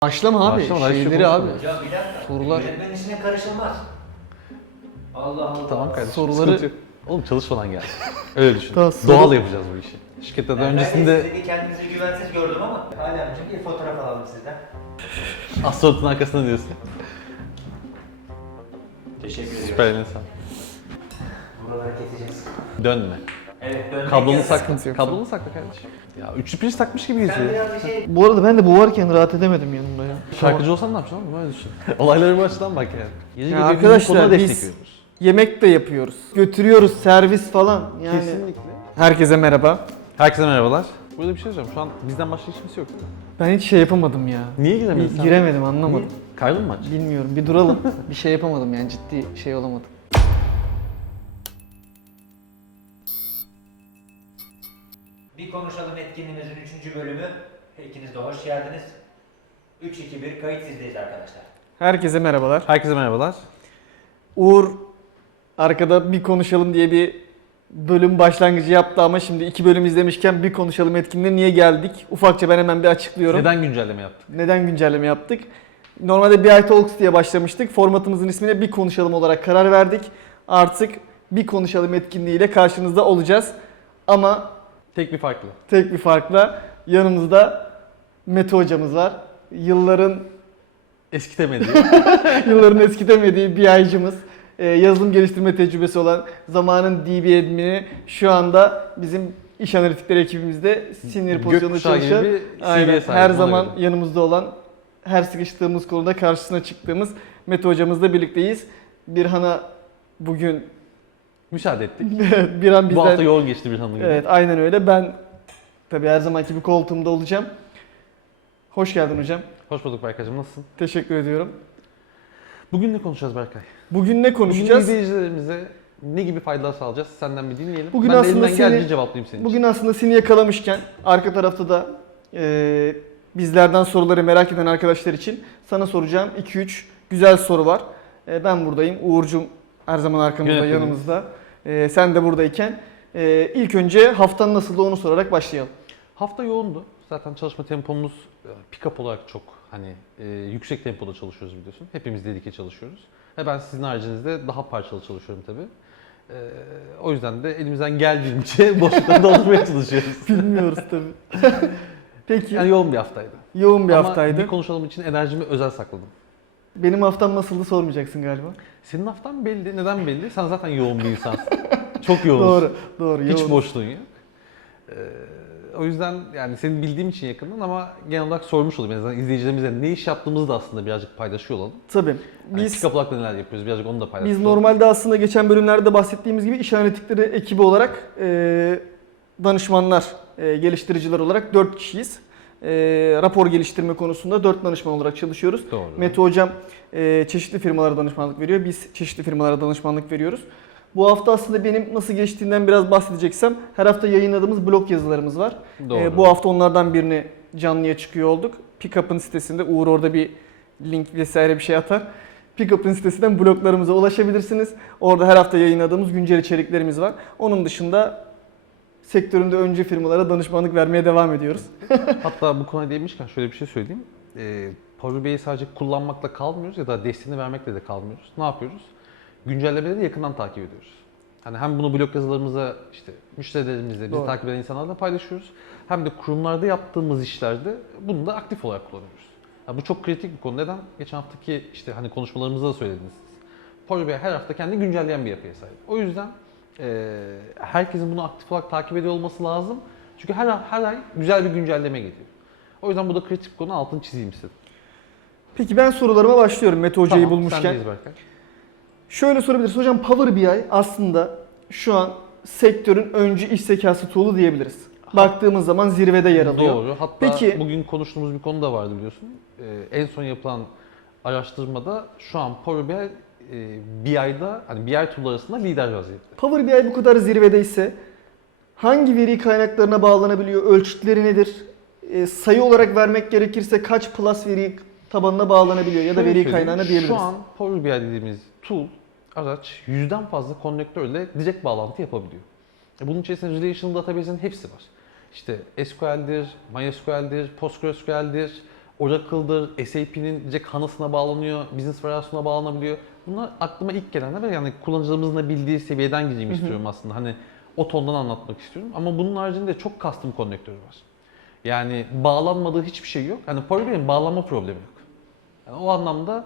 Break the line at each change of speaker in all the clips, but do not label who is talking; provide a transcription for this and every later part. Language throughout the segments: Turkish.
Başlama abi.
Başlama, daha hiçbir şey
Şeyleri abi.
konuşmadık.
Ya bir dakika.
Sorular.
Yönetmenin işine karışılmaz. Allah Allah.
Tamam kardeşim.
Soruları-
sıkıntı yok. Oğlum çalışmadan gel. Öyle düşün.
Tamam, soru-
Doğal yapacağız bu işi. Şirkette de
Ben
öncesinde
sizi kendinizi güvensiz gördüm ama. Hala çünkü bir fotoğraf alalım sizden.
astronotun arkasında diyorsun.
Teşekkür ediyorum.
Süper eline sağlık.
Buraları keseceğiz.
Dönme.
Evet, dönmek
Kablonu
yasak.
sakla.
yok.
Kablonu sakla kardeşim. Ya üçlü priz takmış gibi
Sen
geziyor.
biraz bir şey...
Bu arada ben de bu varken rahat edemedim yanımda ya.
Şarkıcı olsan ne yapacaksın oğlum? Böyle düşün. Olaylara bu açıdan bak yani. Yeri
Ya
geliyor,
arkadaşlar,
bizim konuda
biz-
destek veriyoruz.
Yemek de yapıyoruz. Götürüyoruz, servis falan. Yani
Kesinlikle.
herkese merhaba.
Herkese merhabalar. Burada bir şey söyleyeceğim. Şu an bizden başka hiç kimse yok değil mi?
Ben hiç şey yapamadım ya.
Niye giremedin sen?
Giremedim, anlamadım.
Niye? Kaydın mı aç?
Bilmiyorum. Bir duralım. Bir şey yapamadım yani, ciddi şey olamadım.
Bir konuşalım etkinliğimizin 3. bölümü. İkiniz de hoş geldiniz. 3-2-1 kayıt sizdeyiz arkadaşlar.
Herkese merhabalar.
Herkese merhabalar.
Uğur arkada bir konuşalım diye bir bölüm başlangıcı yaptı ama şimdi 2 bölüm izlemişken bir konuşalım etkinliğine niye geldik? Ufakça ben hemen bir açıklıyorum.
Neden güncelleme yaptık?
Neden güncelleme yaptık? Normalde BI Talks diye başlamıştık. Formatımızın ismine bir konuşalım olarak karar verdik. Artık bir konuşalım etkinliğiyle karşınızda olacağız. Ama
Tek bir farklı.
tek bir farkla yanımızda Mete hocamız var. Yılların
Eskitemedi.
eskitemediği BI'cimiz. Yazılım geliştirme tecrübesi olan zamanın DB admini şu anda bizim iş analitikleri ekibimizde senior pozisyonda
Gökkuşağı gibi
çalışan,
bir
aynen,
CV'ye sahip,
her
ona
zaman
göre.
yanımızda olan, her sıkıştığımız konuda karşısına çıktığımız Mete hocamızla birlikteyiz. Birhan'a bugün
Müsaade ettik.
bir an
Bu hafta
bizden...
yoğun geçti bir hanım gibi.
Evet, aynen öyle. Ben tabii her zamanki bir koltuğumda olacağım. Hoş geldin hocam.
Hoş bulduk Berkay'cığım, nasılsın?
Teşekkür ediyorum.
Bugün ne konuşacağız Berkay?
Bugün ne konuşacağız?
Bugün izleyicilerimize ne gibi faydalar sağlayacağız? Senden bir dinleyelim.
Bugün
ben de
aslında
elimden
seni-
geldiğince cevaplayayım senin için.
Bugün aslında seni yakalamışken arka tarafta da bizlerden soruları merak eden arkadaşlar için sana soracağım 2-3 güzel soru var. Ben buradayım. Uğur'cum her zaman arkamızda,
Yönetmenim.
yanımızda. Sen de buradayken ilk önce haftan nasıldı onu sorarak başlayalım.
Hafta yoğundu. Zaten çalışma tempomuz pick-up olarak çok yüksek tempoda çalışıyoruz biliyorsun. Hepimiz dedike çalışıyoruz. Ben sizin haricinizde daha parçalı çalışıyorum tabii. O yüzden de elimizden geldiğince boşlukları doldurmaya çalışıyoruz.
Bilmiyoruz tabii. Peki.
Yani yoğun bir haftaydı.
Yoğun bir
Ama
haftaydı.
bir konuşalım için enerjimi özel sakladım.
Benim haftam nasıldı sormayacaksın galiba.
Senin haftan belli. Neden belli? Sen zaten yoğun bir insansın. Çok yoğunsun.
Doğru, doğru.
Hiç
yoğun.
boşluğun yok. O yüzden yani seni bildiğim için yakından ama genel olarak sormuş olayım. En azından izleyicilerimize ne iş yaptığımızı da aslında birazcık paylaşıyor olalım.
Tabii.
Biz
Biz
pick-up olarak da neler yapıyoruz birazcık onu da paylaşalım.
Biz normalde aslında geçen bölümlerde bahsettiğimiz gibi iş analitikleri ekibi olarak danışmanlar, geliştiriciler olarak 4 kişiyiz. Rapor geliştirme konusunda 4 danışman olarak çalışıyoruz.
Doğru.
Mete hocam çeşitli firmalara danışmanlık veriyor. Biz çeşitli firmalara danışmanlık veriyoruz. Bu hafta aslında benim nasıl geçtiğinden biraz bahsedeceksem her hafta yayınladığımız blog yazılarımız var.
Doğru.
Bu hafta onlardan birini canlıya çıkıyor olduk. Pickup'ın sitesinde Uğur orada bir link vesaire bir şey atar. Pickup'ın sitesinden bloglarımıza ulaşabilirsiniz. Orada her hafta yayınladığımız güncel içeriklerimiz var. Onun dışında sektöründe öncü firmalara danışmanlık vermeye devam ediyoruz.
Hatta bu konuya değinmişken şöyle bir şey söyleyeyim. Power BI'yi sadece kullanmakla kalmıyoruz ya da desteğini vermekle de kalmıyoruz. Ne yapıyoruz? Güncellemeleri yakından takip ediyoruz. Hani hem bunu blog yazılarımıza, işte müşterilerimizle, bizi
Doğru.
takip eden insanlarla paylaşıyoruz. Hem de kurumlarda yaptığımız işlerde bunu da aktif olarak kullanıyoruz. Yani bu çok kritik bir konu. Neden? Geçen haftaki işte hani konuşmalarımızda da söylediniz siz. Power BI her hafta kendini güncelleyen bir yapıya sahip. O yüzden herkesin bunu aktif olarak takip ediyor olması lazım. Çünkü her ay güzel bir güncelleme geliyor. O yüzden bu da kritik bir konu, altını çizeyim istedim.
Peki ben sorularıma başlıyorum Mete hocayı
Tamam,
bulmuşken.
sendeyiz Berkay.
Şöyle sorabiliriz. Hocam Power BI aslında şu an sektörün öncü iş zekası tool'u diyebiliriz. Baktığımız zaman zirvede yer alıyor.
Doğru. Hatta
Peki-
bugün konuştuğumuz bir konu da vardı biliyorsun. En son yapılan araştırmada şu an Power BI BI'da hani BI tool arasında lider vaziyette.
Power BI bu kadar zirvedeyse hangi veri kaynaklarına bağlanabiliyor? Ölçütleri nedir? Sayı olarak vermek gerekirse kaç plus veri tabanına bağlanabiliyor ya da
Şöyle
veri
söyleyeyim,
kaynağına diyebiliriz.
Şu an Power BI dediğimiz tool araç 100'den fazla konnektörle direkt bağlantı yapabiliyor. Bunun içerisinde relational database'in hepsi var. İşte SQL'dir, MySQL'dir, PostgreSQL'dir, Oracle'dır, SAP'nin direkt HANA'sına bağlanıyor, Business Various'una bağlanabiliyor. Bunlar aklıma ilk gelenler ve yani kullanıcılarımızın da bildiği seviyeden gideyim istiyorum aslında. Hani o tondan anlatmak istiyorum. Ama bunun haricinde çok custom konnektörü var. Yani bağlanmadığı hiçbir şey yok. Hani Power BI'nin bağlanma problemi yok. Yani o anlamda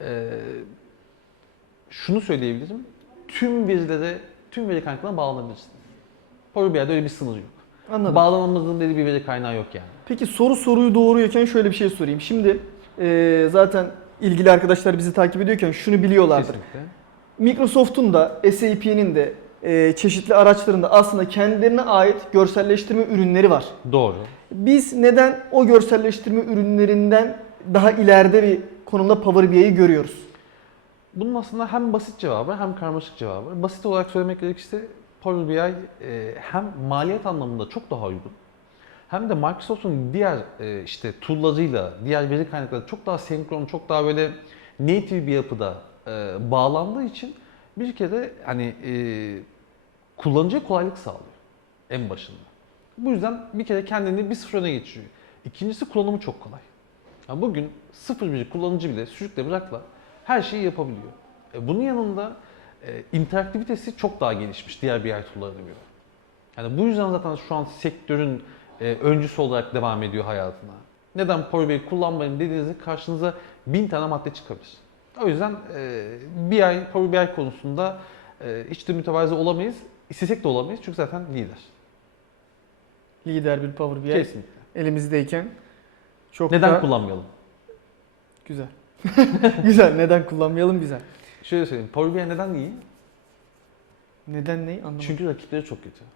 şunu söyleyebilirim. Tüm verilere, tüm veri kaynaklarına bağlanabilirsiniz. Power BI'de öyle bir sınır yok.
Anladım.
Bağlanamazlığın dediği bir veri kaynağı yok yani.
Peki soruyu doğuruyorken şöyle bir şey sorayım. Şimdi zaten ilgili arkadaşlar bizi takip ediyorken şunu biliyorlardır.
Kesinlikle.
Microsoft'un da SAP'nin de çeşitli araçlarında aslında kendilerine ait görselleştirme ürünleri var.
Doğru.
Biz neden o görselleştirme ürünlerinden daha ileride bir konumda Power BI'yi görüyoruz?
Bunun aslında hem basit cevabı var hem karmaşık cevabı var. Basit olarak söylemek gerekirse Power BI hem maliyet anlamında çok daha uygun hem de Microsoft'un diğer işte tool'larıyla, diğer veri kaynakları çok daha senkron, çok daha böyle native bir yapıda bağlandığı için bir kere hani kullanıcıya kolaylık sağlıyor en başında. Bu yüzden bir kere kendini bir sıfır öne geçiriyor. İkincisi kullanımı çok kolay. Yani bugün sıfır bir kullanıcı bile sürükle bırakla her şeyi yapabiliyor. Bunun yanında interaktivitesi çok daha gelişmiş diğer BI tool'larına göre. Yani bu yüzden zaten şu an sektörün öncüsü olarak devam ediyor hayatına. Neden Power BI kullanmayın dediğinizde karşınıza 1000 tane madde çıkabilir. O yüzden Power BI konusunda hiç de mütevazı olamayız. İstesek de olamayız çünkü zaten lider.
Lider bir Power BI
Kesinlikle.
elimizdeyken çok
Neden
da
kullanmayalım?
güzel. Güzel. Neden kullanmayalım? Güzel.
Şöyle söyleyeyim. Power BI neden iyi?
Neden neyi anlamadım.
Çünkü rakipleri çok kötü.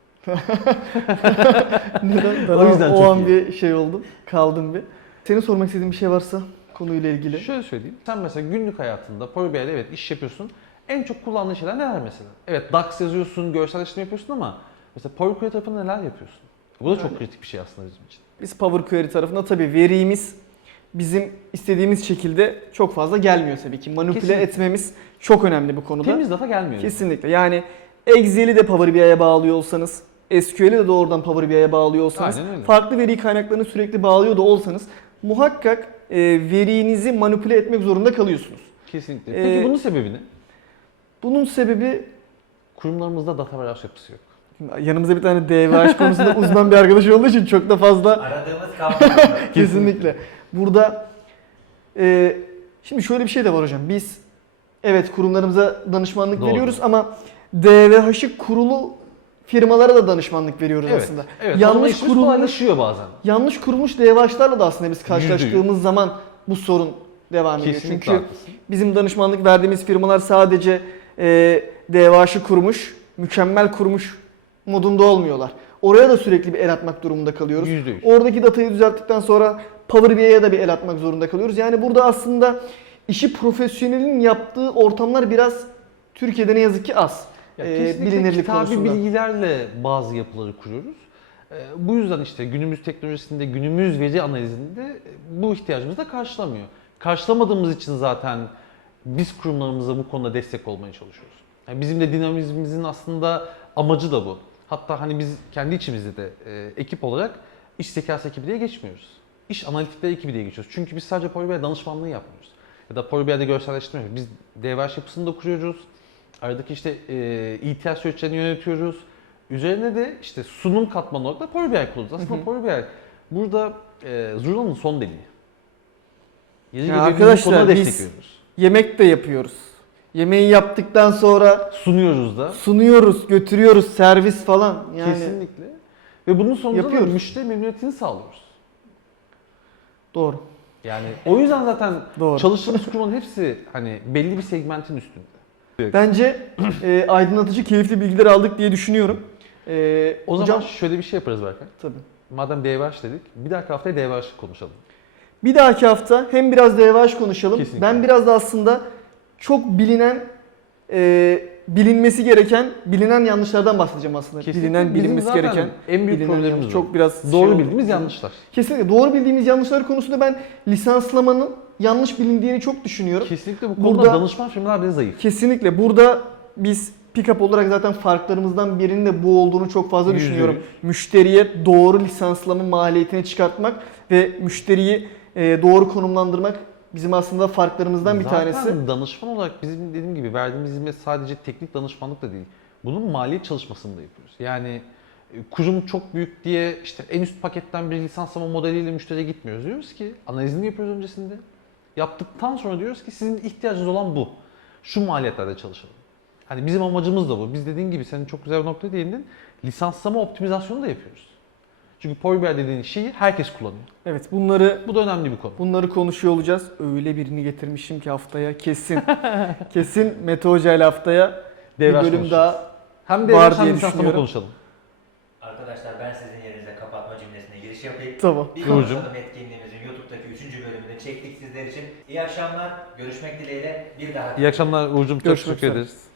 Neden? Ben
O yüzden
o
çok
an
iyi.
bir şey oldum. Kaldım bir. Senin sormak istediğin bir şey varsa konuyla ilgili.
Şöyle söyleyeyim. Sen mesela günlük hayatında Power BI'de evet iş yapıyorsun. En çok kullandığın şeyler neler mesela? Evet DAX yazıyorsun, görselleştirme yapıyorsun ama mesela Power Query tarafında neler yapıyorsun? Bu da çok kritik bir şey aslında bizim için.
Biz Power Query tarafında tabii verimiz bizim istediğimiz şekilde çok fazla gelmiyor tabii ki. Manipüle
Kesinlikle.
etmemiz çok önemli bu konuda.
Temiz data gelmiyor.
Kesinlikle. Yani Excel'i de Power BI'ye bağlıyor olsanız, SQL'i de doğrudan Power BI'ye bağlıyor olsanız,
Aynen öyle.
farklı veri kaynaklarını sürekli bağlıyor da olsanız muhakkak verinizi manipüle etmek zorunda kalıyorsunuz.
Kesinlikle. Peki bunun sebebi ne?
Bunun sebebi
Kurumlarımızda data warehouse yapısı yok.
yanımızda bir tane DVH konusunda uzman bir arkadaş olduğu için çok da fazla
Aradığımız kalmadı.
kesinlikle. Burada şimdi şöyle bir şey de var hocam. Biz evet kurumlarımıza danışmanlık
Doğru.
veriyoruz ama DVH'ı kurulu firmalara da danışmanlık veriyoruz
Evet.
aslında.
Evet.
Yanlış kurulmuş,
kolaylaşıyor bazen.
yanlış kurulmuş DVH'larla da aslında biz karşılaştığımız zaman bu sorun devam ediyor.
Kesinlikle
Çünkü
haklısın.
bizim danışmanlık verdiğimiz firmalar sadece DVH'ı kurmuş, mükemmel kurmuş modunda olmuyorlar. Oraya da sürekli bir el atmak durumunda kalıyoruz.
%100.
Oradaki datayı düzelttikten sonra Power BI'ye de bir el atmak zorunda kalıyoruz. Yani burada aslında işi profesyonelin yaptığı ortamlar biraz Türkiye'de ne yazık ki az.
Ya kesinlikle
Bilinirlik
kitabi
konusunda.
bilgilerle bazı yapıları kuruyoruz. Bu yüzden işte günümüz teknolojisinde, günümüz veri analizinde bu ihtiyacımızı da karşılamıyor. Karşılamadığımız için zaten biz kurumlarımıza bu konuda destek olmaya çalışıyoruz. Yani bizim de dinamizmimizin aslında amacı da bu. Hatta hani biz kendi içimizde de ekip olarak iş zekası ekibi diye geçmiyoruz. İş analitikleri ekibi diye geçiyoruz. Çünkü biz sadece Power BI danışmanlığı yapmıyoruz. Ya da Power BI'de görselleştirme yapıyoruz. Biz DVH yapısını da kuruyoruz. Aradaki işte ETL süreçlerini yönetiyoruz. Üzerine de işte sunum katmanı olarak da Power BI kuruyoruz. Aslında Power BI burada Zurna'nın son deliği. Yeri
Ya
geliyor,
arkadaşlar,
biz bu konuda
biz-
destek veriyoruz.
Yemek de yapıyoruz. Yemeği yaptıktan sonra
Sunuyoruz da.
sunuyoruz, götürüyoruz, servis falan. Yani
Kesinlikle. Ve bunun sonunda da
Yapıyoruz.
müşteri memnuniyetini sağlıyoruz.
doğru.
Yani o yüzden zaten
Doğru.
çalıştığımız kurumun hepsi hani belli bir segmentin üstünde.
Bence aydınlatıcı, keyifli bilgiler aldık diye düşünüyorum.
O
Hocam,
zaman şöyle bir şey yaparız Berkay.
tabii.
Madem DVH dedik, bir dahaki haftaya DVH konuşalım.
Bir dahaki hafta hem biraz DVH konuşalım.
Kesinlikle.
Ben biraz da aslında çok bilinen, bilinmesi gereken, bilinen yanlışlardan bahsedeceğim aslında.
Kesinlikle
Bilinen,
bizim
bilinmesi
zaten
gereken.
en büyük
bilinen
problemimiz
yanlış.
o.
Çok biraz
Doğru
oldu.
bildiğimiz yanlışlar.
Kesinlikle doğru bildiğimiz yanlışlar konusunda ben lisanslamanın yanlış bilindiğini çok düşünüyorum.
Kesinlikle bu konuda
Burada-
danışman firmalar bile zayıf.
Kesinlikle burada biz Pickup olarak zaten farklarımızdan birinin de bu olduğunu çok fazla
%100.
düşünüyorum. Müşteriye doğru lisanslama maliyetini çıkartmak ve müşteriyi doğru konumlandırmak bizim aslında farklarımızdan bir tanesi.
Zaten danışman olarak bizim dediğim gibi verdiğimiz hizmet sadece teknik danışmanlık da değil. Bunun maliyet çalışmasını da yapıyoruz. Yani kurum çok büyük diye işte en üst paketten bir lisanslama modeliyle müşteriye gitmiyoruz. Diyoruz ki analizini yapıyoruz öncesinde. Yaptıktan sonra diyoruz ki sizin ihtiyacınız olan bu. Şu maliyetlerde çalışalım. Hani bizim amacımız da bu. Biz dediğin gibi senin çok güzel bir noktaya değindin. Lisanslama optimizasyonu da yapıyoruz. Çünkü Power BI dediğin şeyi herkes kullanıyor.
Evet,
Bu da önemli bir konu.
bunları konuşuyor olacağız. Öyle birini getirmişim ki haftaya kesin. Kesin Mete Hoca ile haftaya bir
DevRAS
bölüm
konuşuruz.
daha
Hem
var
DevRAS hem
diye
lisanslama
düşünüyorum.
konuşalım.
Arkadaşlar ben sizin yerinize kapatma cümlesine giriş yapayım.
Tamam.
Bir
Uğurcuğum.
konuşalım etkinliğimizin YouTube'daki 3. bölümünü çektik sizler için. İyi akşamlar. Görüşmek dileğiyle. Bir daha.
İyi akşamlar Uğur'cum. Çok
Görüşmek
teşekkür
üzere.
ederiz.